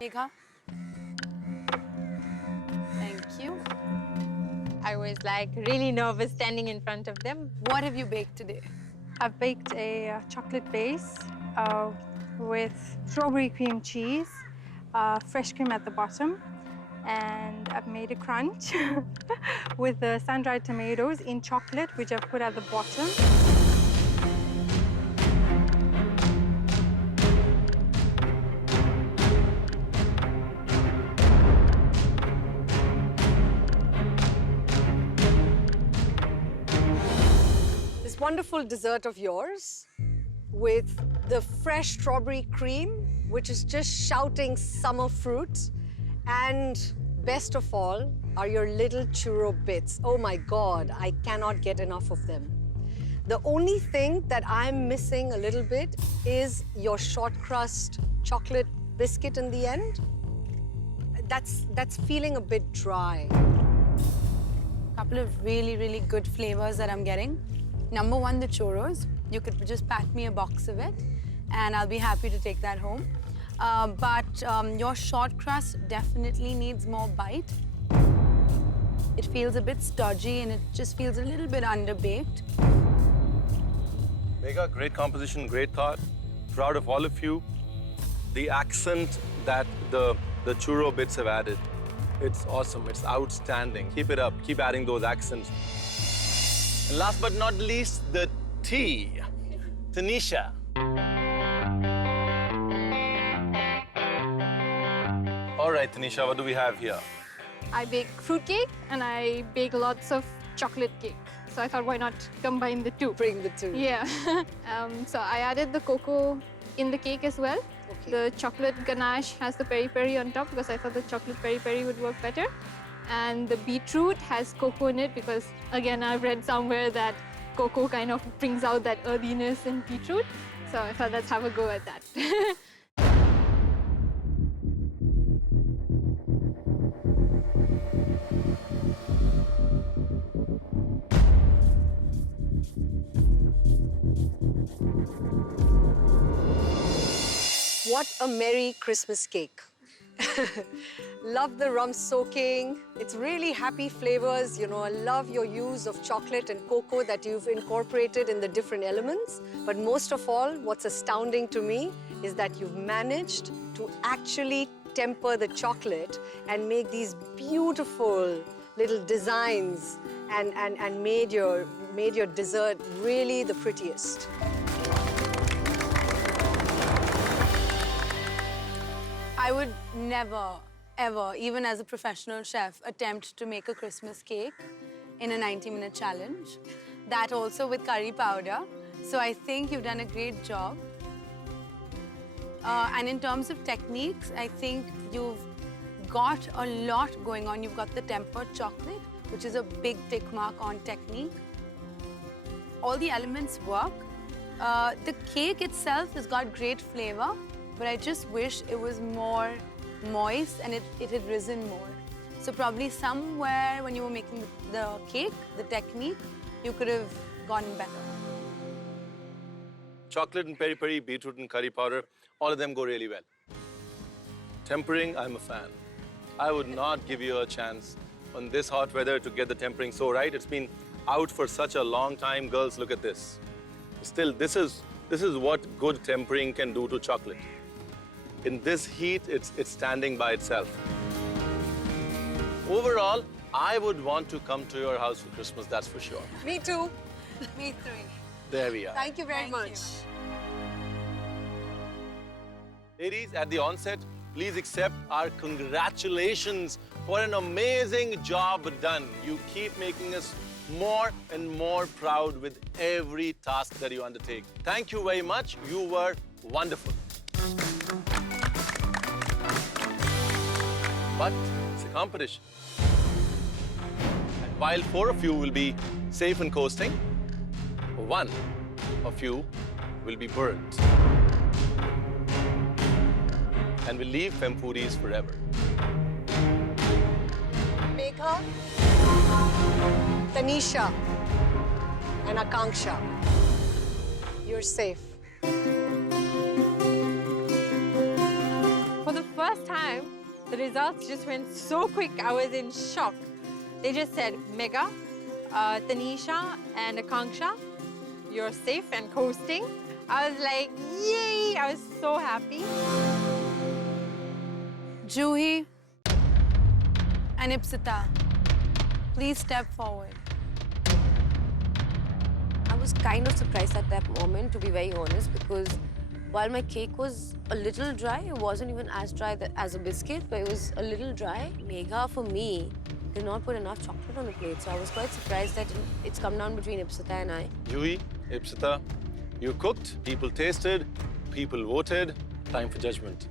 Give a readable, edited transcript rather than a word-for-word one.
Megha. Thank you. I was like really nervous standing in front of them. What have you baked today? I've baked a chocolate base with strawberry cream cheese, fresh cream at the bottom, and I've made a crunch with the sun-dried tomatoes in chocolate, which I've put at the bottom. This wonderful dessert of yours with the fresh strawberry cream, which is just shouting summer fruit. And best of all are your little churro bits. Oh my God, I cannot get enough of them. The only thing that I'm missing a little bit is your short crust chocolate biscuit in the end. That's feeling a bit dry. A couple of really, really good flavors that I'm getting. Number one, the churros. You could just pack me a box of it, and I'll be happy to take that home. But your short crust definitely needs more bite. It feels a bit stodgy, and it just feels a little bit underbaked. Megha, great composition, great thought. Proud of all of you. The accent that the churro bits have added, it's awesome, it's outstanding. Keep it up, keep adding those accents. And last but not least, the tea. Tanisha. All right, Tanisha, what do we have here? I bake fruit cake and I bake lots of chocolate cake. So I thought, why not combine the two? Bring the two. Yeah. So I added the cocoa in the cake as well. Okay. The chocolate ganache has the peri-peri on top because I thought the chocolate peri-peri would work better. And the beetroot has cocoa in it because, again, I've read somewhere that cocoa kind of brings out that earthiness in beetroot. So I thought, let's have a go at that. What a merry Christmas cake. Love the rum soaking. It's really happy flavors. You know, I love your use of chocolate and cocoa that you've incorporated in the different elements. But most of all, what's astounding to me is that you've managed to actually temper the chocolate and make these beautiful little designs and made your dessert really the prettiest. I would never, ever, even as a professional chef, attempt to make a Christmas cake in a 90-minute challenge. That also with curry powder. So I think you've done a great job. And in terms of techniques, I think you've got a lot going on. You've got the tempered chocolate, which is a big tick mark on technique. All the elements work. The cake itself has got great flavor, but I just wish it was more moist and it had risen more. So probably somewhere when you were making the cake, the technique, you could have gone better. Chocolate and peri-peri, beetroot and curry powder, all of them go really well. Tempering, I'm a fan. I would not give you a chance on this hot weather to get the tempering so right. It's been out for such a long time. Girls, look at this. Still, this is what good tempering can do to chocolate. In this heat, it's standing by itself. Overall, I would want to come to your house for Christmas, that's for sure. Me too. Me too. There we are. Thank you very much. Ladies, at the onset, please accept our congratulations for an amazing job done. You keep making us more and more proud with every task that you undertake. Thank you very much. You were wonderful. But it's a competition. And while 4 of you will be safe and coasting, 1 of you will be burnt and will leave Femme Foodies forever. Megha, Tanisha, and Akanksha, you're safe. For the first time, The results just went so quick. I was in shock. They just said, Mega, Tanisha and Akanksha, you're safe and coasting. I was like, yay! I was so happy. Juhi and Ipsita, please step forward. I was kind of surprised at that moment, to be very honest, because while my cake was a little dry, it wasn't even as dry as a biscuit, but it was a little dry. Megha, for me, did not put enough chocolate on the plate, so I was quite surprised that it's come down between Ipsita and I. Juhi, Ipsita, you cooked, people tasted, people voted. Time for judgment.